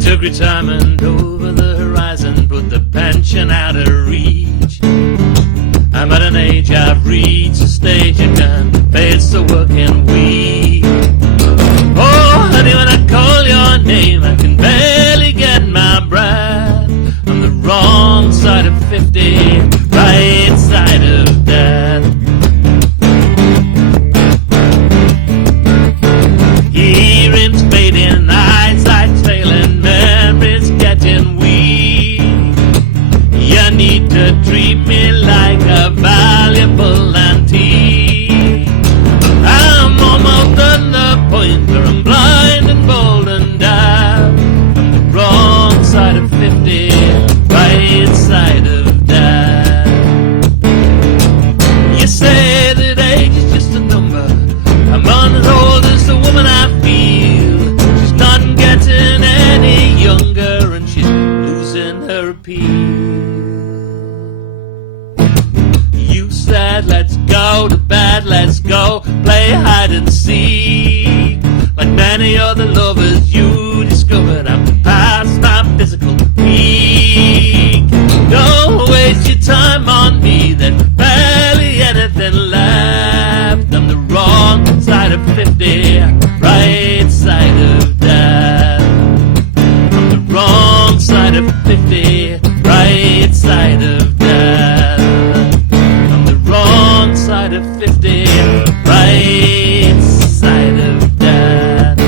Took retirement over the horizon, put the pension out of reach. I'm at an age I've reached a stage I can face the working week. Oh, honey, when I call your name, I can barely get my breath. I'm the wrong side of 50, right side of death. Hearing's fading, eyesight's failing, memories getting weak. You need to treat me like a valuable antique. I'm almost at the point where I'm blind and bold and deaf. I'm the wrong side of 50, right side of death. You say that age is just a number. I'm on as old as the woman I feel. She's not getting any younger, and she's losing her appeal. You said let's go to bed, let's go play hide and seek. Like many other lovers you discovered, I'm past my physical peak. Don't waste your time on me, there's barely anything left. I'm the wrong side of 50, right side of death. I'm the wrong side of 50, right side of death. I'm the wrong side of 50, right side of death.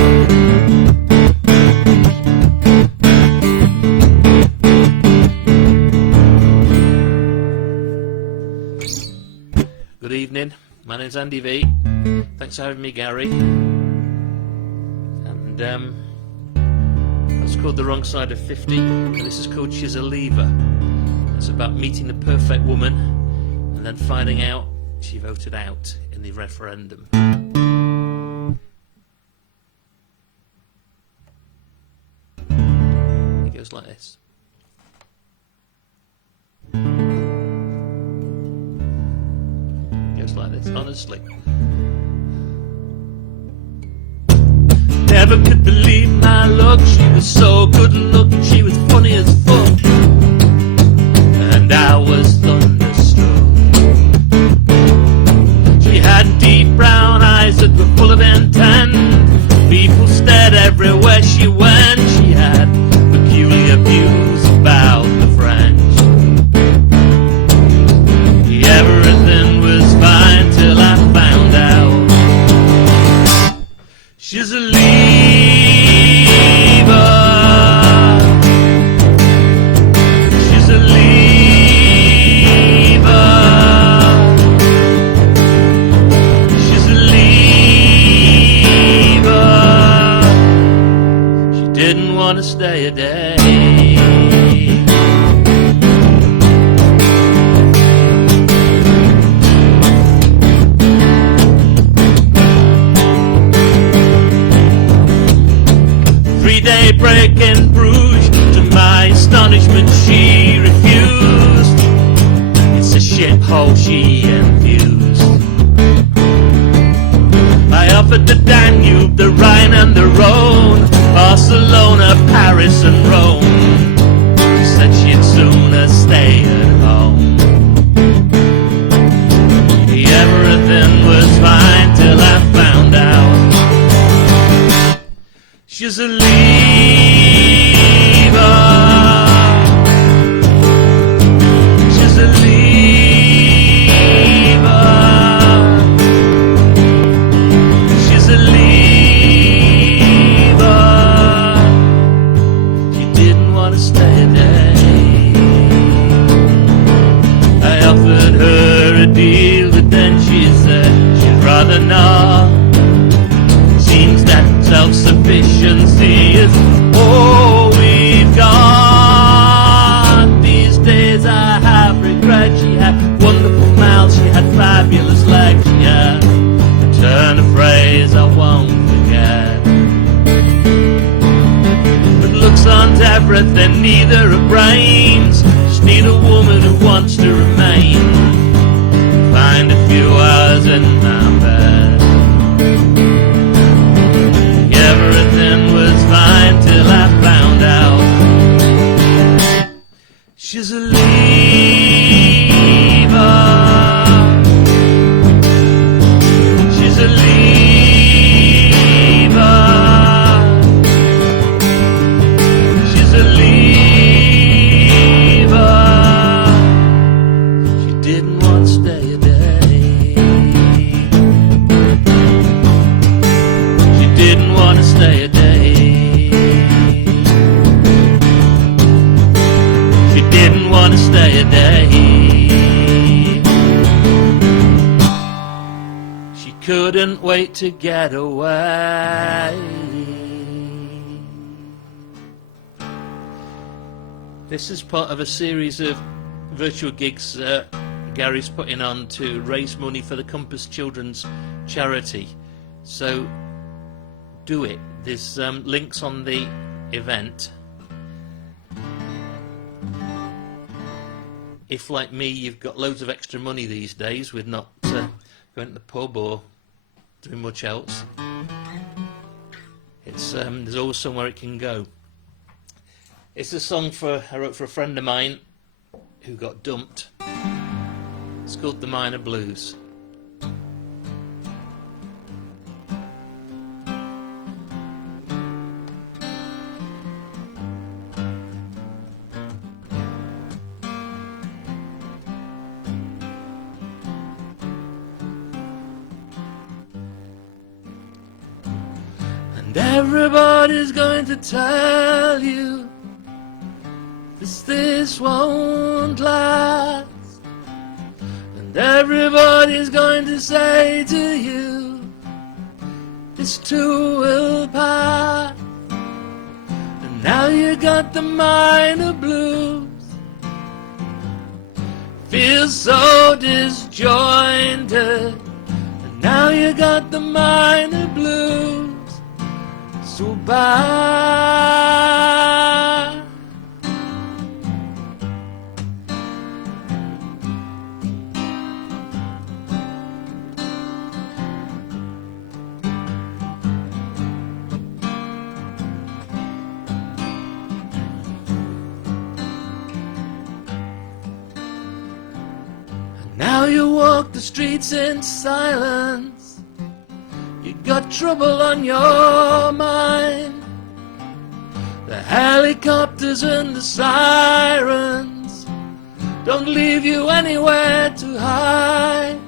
Good evening, my name's Andy Vee. Thanks for having me, Gary. And that's called The Wrong Side of 50, and this is called She's a Leaver. It's about meeting the perfect woman and then finding out she voted out in the referendum. It goes like this. It goes like this, honestly. Never could believe my luck. She was so good looking, she was funny as fuck, and I was thunderstruck. She had deep brown eyes that were full of intent. People stared everywhere she went. She had peculiar views about the French. Everything was fine till I found out she's a leaver. She's a leaver. She's a leaver. She didn't want to stay a day. 3-day break in Bruges. To my astonishment, she refused. It's a shithole she infused. I offered the Danube, the Rhine and the Rhone, Barcelona, Paris and Rome. She said she'd sooner stay at home. Everything was fine till I found out she's a leaver. She's a leaver. She's a leaver. She didn't want to stay a day. I offered her a deal, but then she said she'd rather not. Seems that self-sufficiency is all we've got. everything, neither are brains. Just need a woman who wants to remain. Find a few hours in my bed. Everything was fine till I found out she's a leaver. She's a leaver. She's a leaver. She didn't want to stay a day. She didn't want to stay a day. She didn't want to stay a day. She couldn't wait to get away. This is part of a series of virtual gigs Gary's putting on to raise money for the Compass Children's Charity. So do it. There's links on the event. If, like me, you've got loads of extra money these days with not going to the pub or doing much else, it's there's always somewhere it can go. It's a song I wrote for a friend of mine who got dumped. It's called The Minor Blues. And everybody's going to tell you this won't last. And everybody's going to say to you, this too will pass. And now you got the minor blues. Feel so disjointed. And now you got the minor blues. So bad. Now you walk the streets in silence. You got trouble on your mind. The helicopters and the sirens don't leave you anywhere to hide.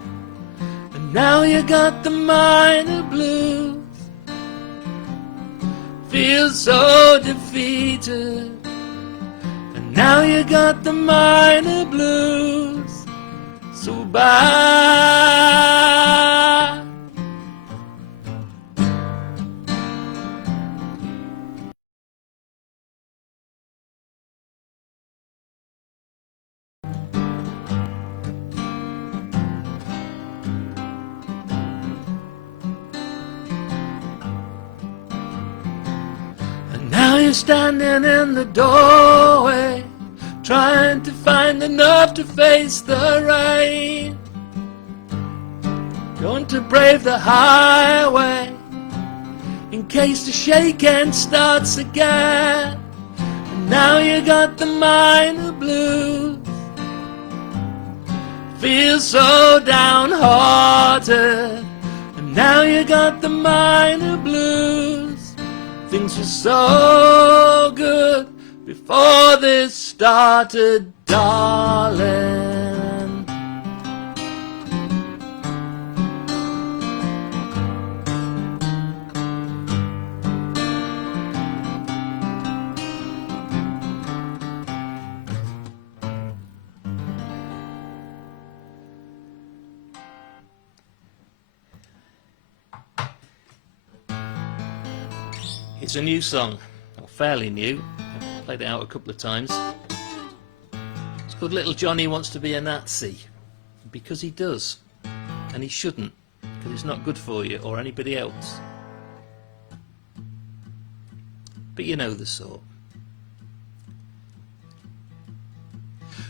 And now you got the minor blues. Feel so defeated. And now you got the minor blues. So bad. And now you're standing in the doorway, trying to find enough to face the rain. Going to brave the highway in case the shaking starts again. And now you got the minor blues. Feel so downhearted. And now you got the minor blues. Things were so good before this started, darling. It's a new song, or fairly new. I've played it out a couple of times. It's called Little Johnny Wants to Be a Nazi, because he does, and he shouldn't, because it's not good for you or anybody else. But you know the sort.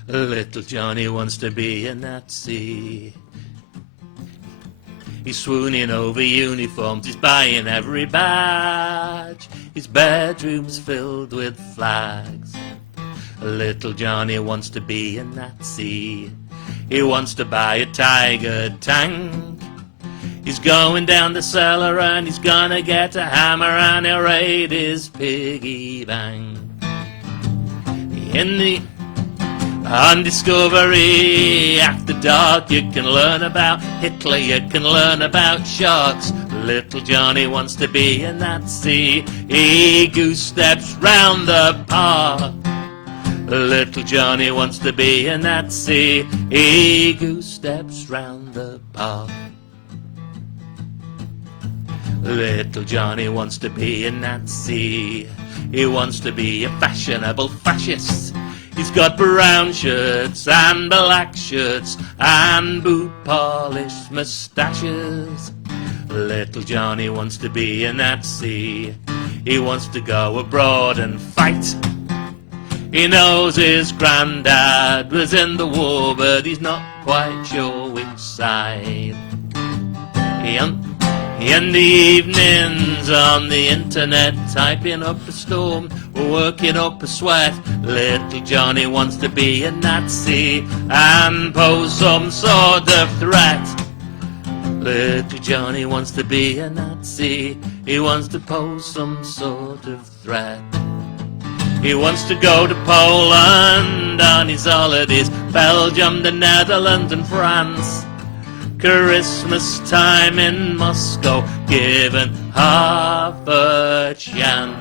Little Johnny wants to be a Nazi. He's swooning over uniforms, he's buying every badge. His bedroom's filled with flags. Little Johnny wants to be a Nazi. He wants to buy a Tiger tank. He's going down the cellar and he's gonna get a hammer and he'll raid his piggy bank. On Discovery After Dark you can learn about Hitler, you can learn about sharks. Little Johnny wants to be a Nazi. He goose steps round the park. Little Johnny wants to be a Nazi. He goose steps round the park. Little Johnny wants to be a Nazi. He wants to be a fashionable fascist. He's got brown shirts and black shirts and boot polish moustaches. Little Johnny wants to be a Nazi. He wants to go abroad and fight. He knows his granddad was in the war, but he's not quite sure which side. In the evenings on the internet, typing up a storm, working up a sweat. Little Johnny wants to be a Nazi and pose some sort of threat. Little Johnny wants to be a Nazi. He wants to pose some sort of threat. He wants to go to Poland on his holidays, Belgium, the Netherlands and France. Christmas time in Moscow, given half a chance.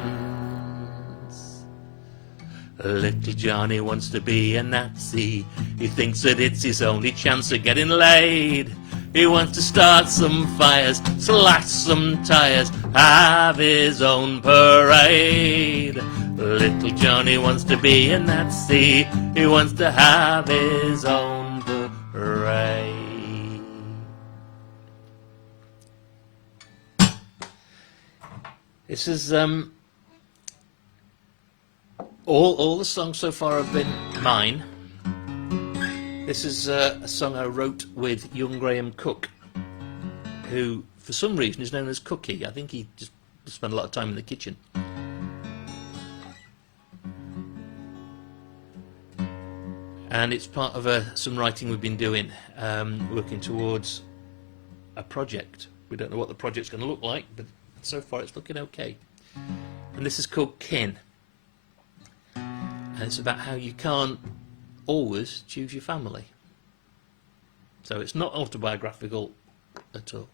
Little Johnny wants to be a Nazi. He thinks that it's his only chance of getting laid. He wants to start some fires, slash some tires, have his own parade. Little Johnny wants to be a Nazi. He wants to have his own parade. This is all the songs so far have been mine. This is a song I wrote with young Graham Cook, who for some reason is known as Cookie. I think he just spent a lot of time in the kitchen. And it's part of some writing we've been doing, working towards a project. We don't know what the project's going to look like, but so far it's looking okay. And this is called Kin. And it's about how you can't always choose your family. So it's not autobiographical at all.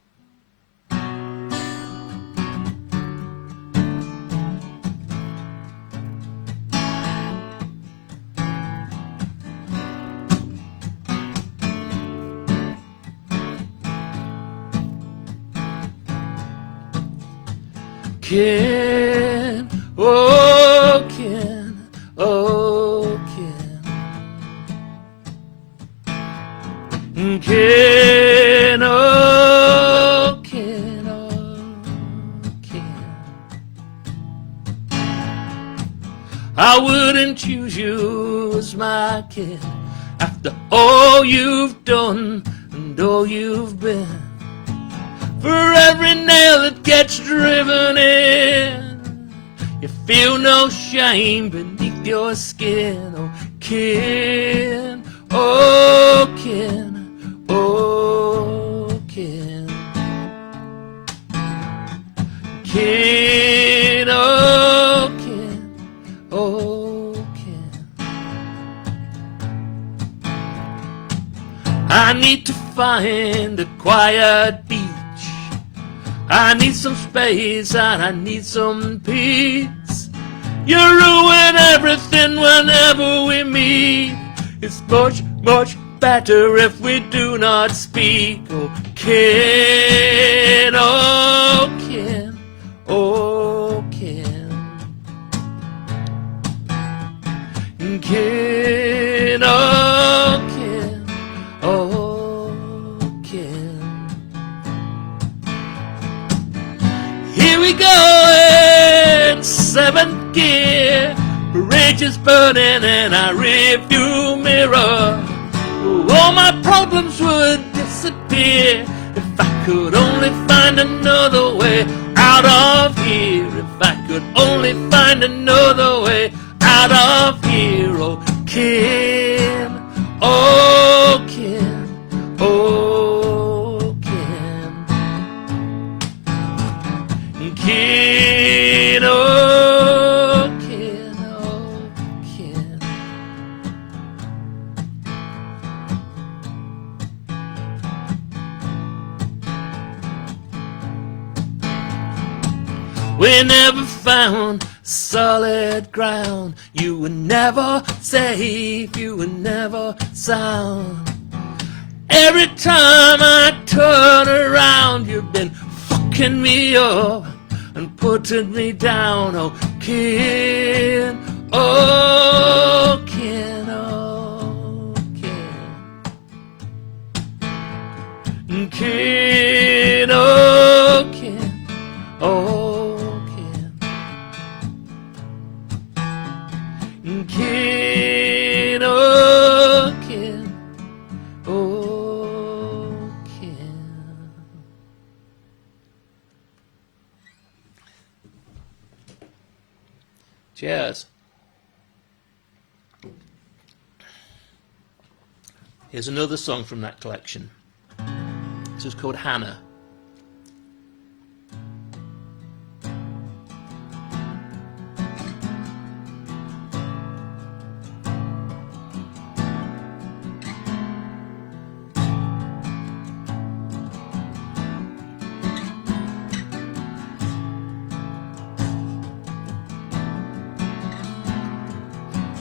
Kin, oh kin, oh kin. Kin, oh kin, oh kin. I wouldn't choose you as my kin after all you've done and all you've been. For every nail that gets driven in, you feel no shame beneath your skin. Oh kin, oh kin, oh kin. Kin, oh kin, oh kin. I need to find a quiet beach. I need some space and I need some peace. You ruin everything whenever we meet. It's much, much better if we do not speak. Oh kin, oh kin, oh kin. Kin, oh kin, oh kin. Here we go in seventh gear. We're bridges burning in a rearview mirror. All my problems would disappear if I could only find another way out of here. If I could only find another way out of here. Oh, Ken, oh, Ken, oh, Ken. Ken, oh, Ken, oh, Ken. We never found solid ground. You were never safe, you were never sound. Every time I turn around, you've been fucking me up and putting me down. Oh, Ken, oh, Ken, oh, Ken. Ken, oh, Ken, oh. Ken, oh, Ken, oh, Ken. Cheers. Here's another song from that collection. This is called Hannah.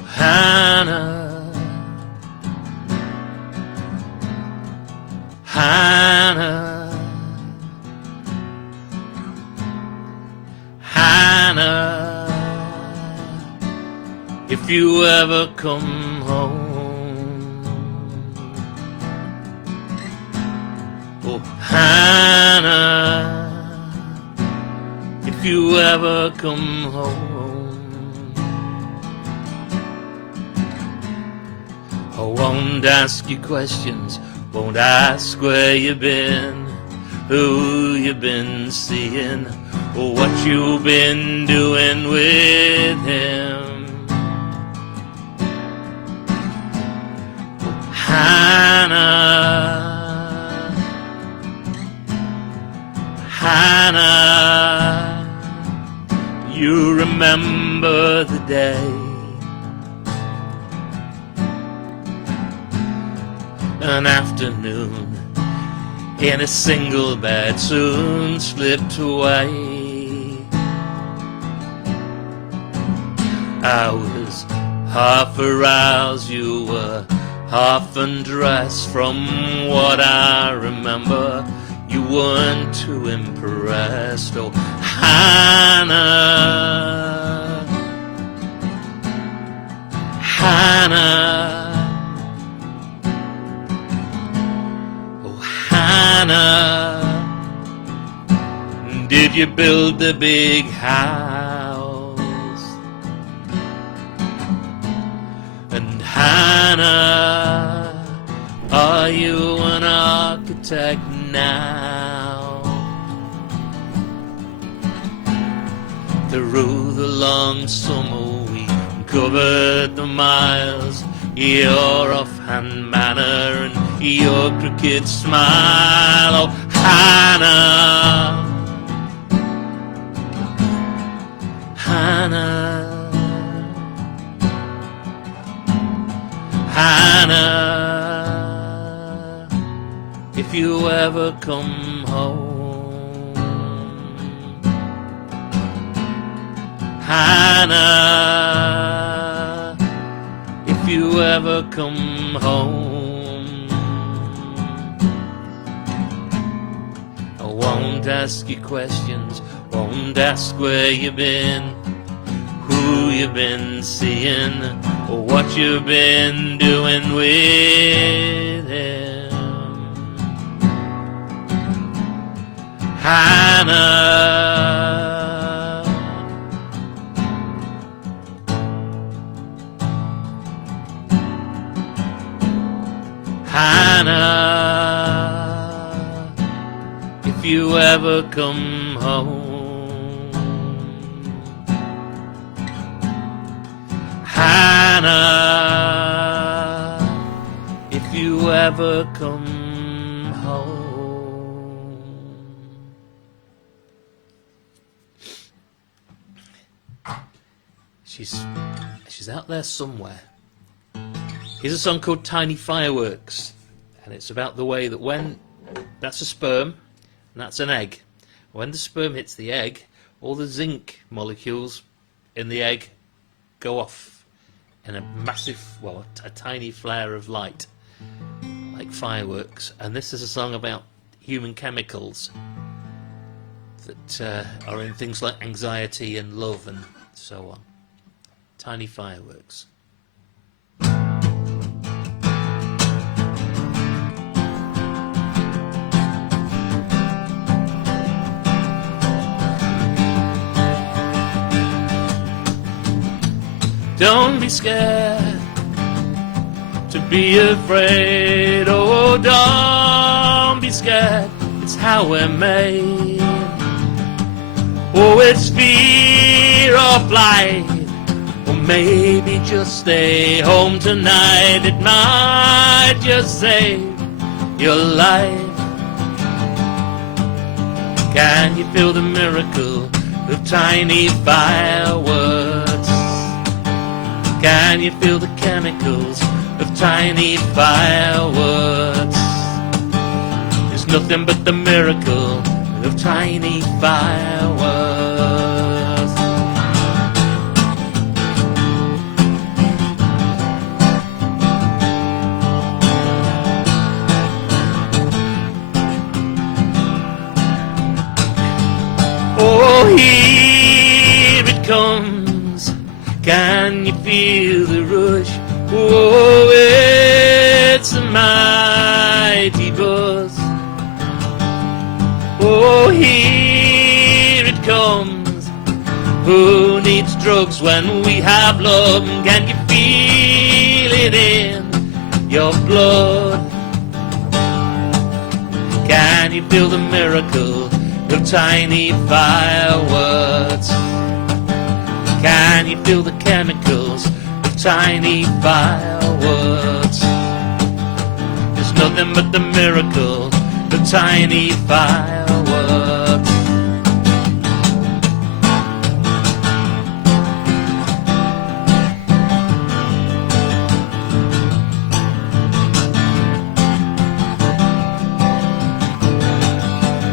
Hannah, Hannah, Hannah, if you ever come home. Oh, Hannah, if you ever come home. I won't ask you questions, won't ask where you've been, who you've been seeing, or what you've been doing with him. Oh, Hannah, Hannah, you remember the day an afternoon in a single bed soon slipped away. I was half aroused, you were half undressed. From what I remember, you weren't too impressed. Oh, Hannah, Hannah, Hannah, did you build the big house? And Hannah, are you an architect now? Through the long summer we covered the miles, your offhand manner and your crooked smile. Oh, Hannah, Hannah, Hannah, if you ever come home. Hannah, if you ever come home. I won't ask you questions, won't ask where you've been, who you've been seeing, or what you've been doing with him. Hannah, Hannah, if you ever come home. Hannah, if you ever come home. She's out there somewhere. Here's a song called Tiny Fireworks, and it's about the way that when that's a sperm and that's an egg. When the sperm hits the egg, all the zinc molecules in the egg go off in a massive, well, a tiny flare of light, like fireworks. And this is a song about human chemicals that are in things like anxiety and love and so on. Tiny Fireworks. Don't be scared to be afraid. Oh, don't be scared. It's how we're made. Oh, it's fear or flight. Or maybe just stay home tonight. It might just save your life. Can you feel the miracle of tiny fireworks? Can you feel the chemicals of tiny fireworks? It's nothing but the miracle of tiny fireworks. Oh, here it comes. Can you feel the rush? Oh, it's a mighty buzz. Oh, here it comes. Who needs drugs when we have love? Can you feel it in your blood? Can you feel the miracle of tiny fireworks? Can you feel the chemicals of tiny fireworks? There's nothing but the miracle of tiny fireworks.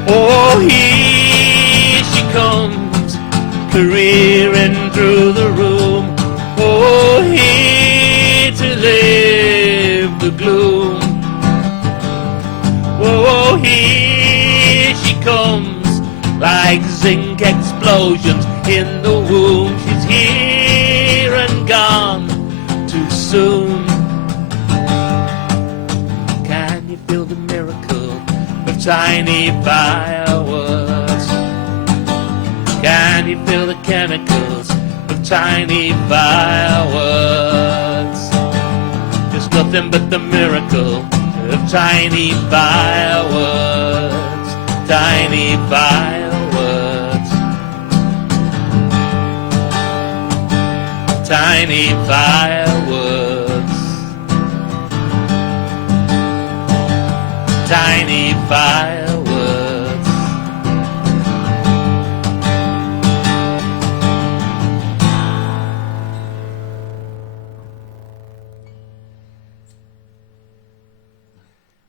Oh, here she comes, careering through the room. Oh, here to live the gloom. Oh, here she comes, like zinc explosions in the womb. She's here and gone too soon. Can you feel the miracle of tiny fireworks? Can you feel the chemicals of tiny fireworks? There's nothing but the miracle of tiny fireworks. Tiny fireworks. Tiny fireworks. Tiny fireworks.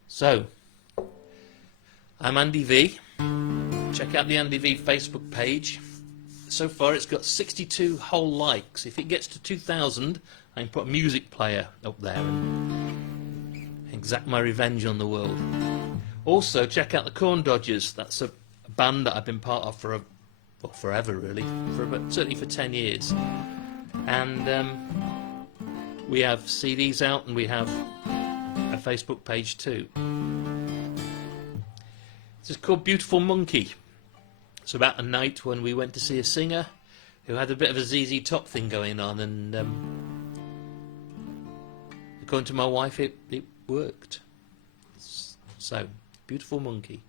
So, I'm Andy Vee. Check out the Andy Vee Facebook page. So far it's got 62 whole likes. If it gets to 2,000, I can put a music player up there and exact my revenge on the world. Also, check out the Corn Dodgers. That's a band that I've been part of for forever, really. Certainly for 10 years. And we have CDs out and we have a Facebook page too. This is called Beautiful Monkey. It's about a night when we went to see a singer who had a bit of a ZZ Top thing going on, and according to my wife, it worked. So, Beautiful Monkey.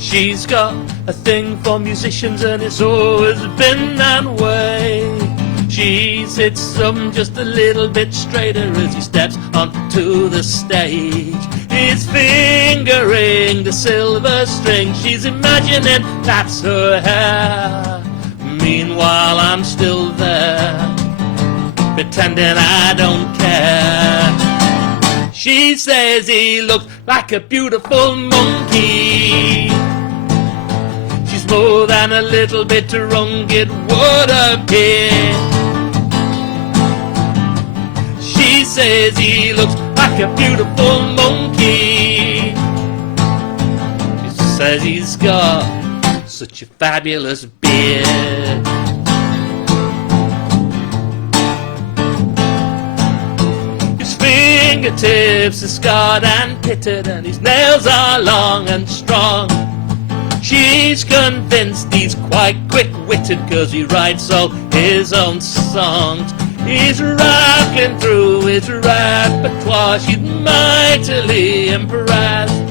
She's got a thing for musicians and it's always been that way. She sits just a little bit straighter as he steps onto the stage. He's fingering the silver string, she's imagining that's her hair. Meanwhile I'm still there, pretending I don't care. She says he looks like a beautiful monkey. She's more than a little bit wrong, it would appear. She says he looks like a beautiful monkey. She says he's got such a fabulous beard. His fingertips are scarred and pitted and his nails are long and strong. She's convinced he's quite quick-witted 'cause he writes all his own songs. He's rocking through his repertoire, she's mightily impressed.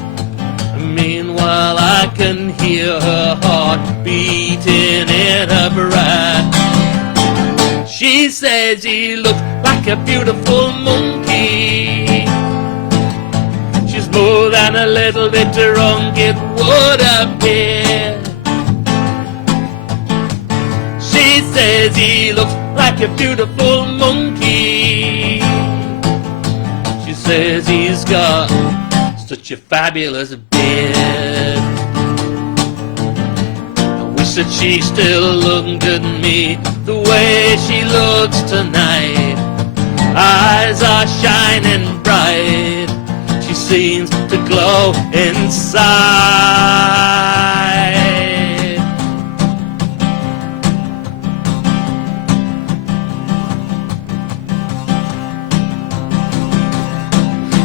Meanwhile I can hear her heart beating in her breast. She says he looks like a beautiful monkey. She's more than a little bit wrong, it would appear. She says he looks like a beautiful monkey. She says he's got such a fabulous beard. I wish that she still looked at me the way she looks tonight. Eyes are shining bright, she seems to glow inside.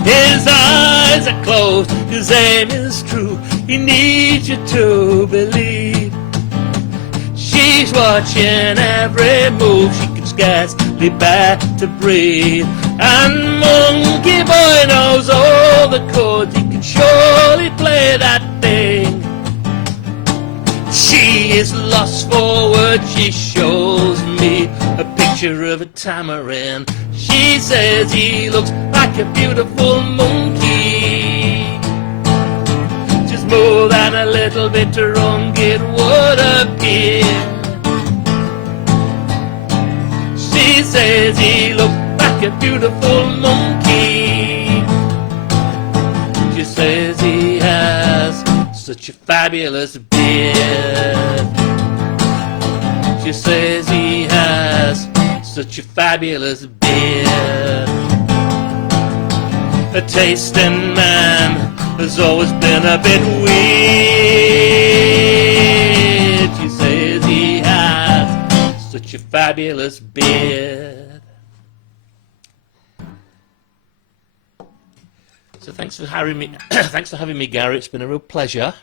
His eyes are closed, his aim is true, he needs you to believe. She's watching every move, she can scarcely bear to breathe. And Monkey Boy knows all the chords, he can surely play that thing. She is lost for words, she shows me a picture of a tamarind. She says he looks like a beautiful monkey. Just more than a little bit wrong, it would appear. She says he looks like a beautiful monkey. She says he has such a fabulous beard. She says he has such a fabulous beard. A tasting man has always been a bit weird. She says he has such a fabulous beard. So thanks for having me. Thanks for having me, Gary. It's been a real pleasure.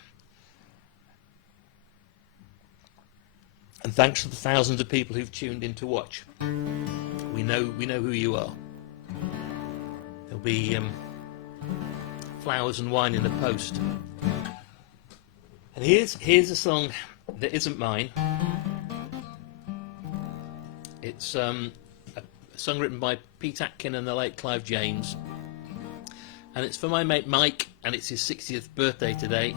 And thanks to the thousands of people who've tuned in to watch. We know who you are. There'll be flowers and wine in the post. And here's a song that isn't mine. It's a song written by Pete Atkin and the late Clive James. And it's for my mate Mike, and it's his 60th birthday today.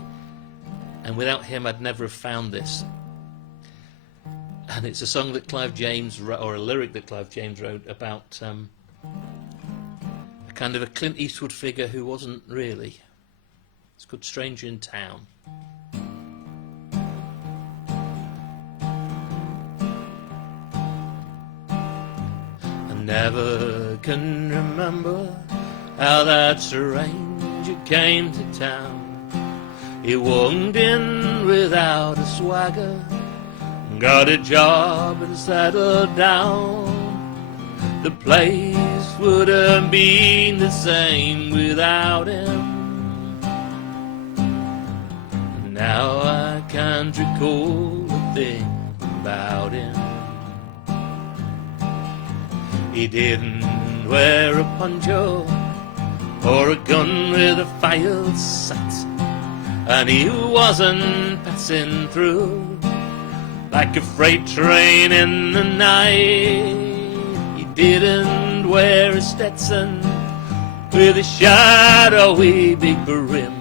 And without him, I'd never have found this. And it's a song that Clive James wrote, or a lyric that Clive James wrote about a kind of a Clint Eastwood figure who wasn't really. It's called Stranger in Town. I never can remember how that stranger came to town. He walked in without a swagger, got a job and settled down. The place would have been the same without him. Now I can't recall a thing about him. He didn't wear a poncho or a gun with a fire sight, and he wasn't passing through like a freight train in the night. He didn't wear a Stetson with a shadowy big brim.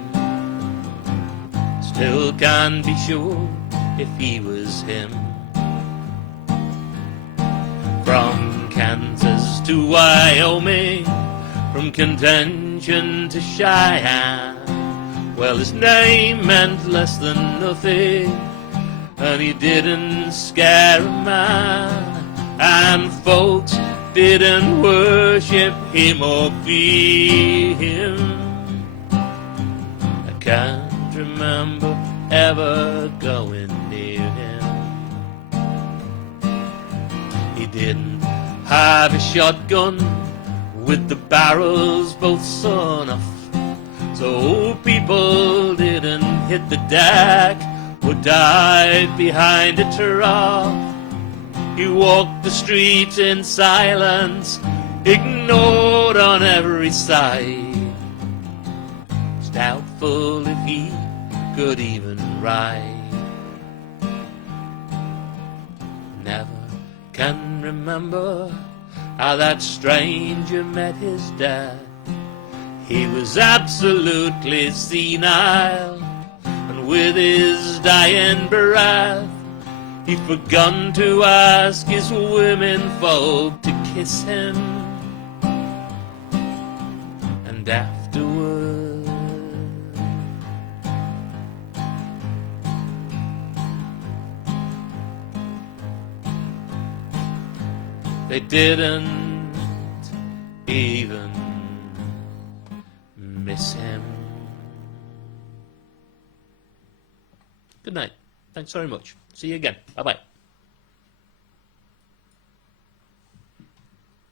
Still can't be sure if he was him. From Kansas to Wyoming, from Contention to Cheyenne, well, his name meant less than nothing, and he didn't scare a man, and folks didn't worship him or fear him. I can't remember ever going near him. He didn't have a shotgun with the barrels both sawn off, so people didn't hit the deck or dive behind a trough. He walked the streets in silence, ignored on every side. It's doubtful if he could even ride. Never can remember how that stranger met his death. He was absolutely senile, and with his dying breath, he forgot to ask his women folk to kiss him. And afterward, they didn't even miss him. Good night. Thanks very much. See you again. Bye-bye.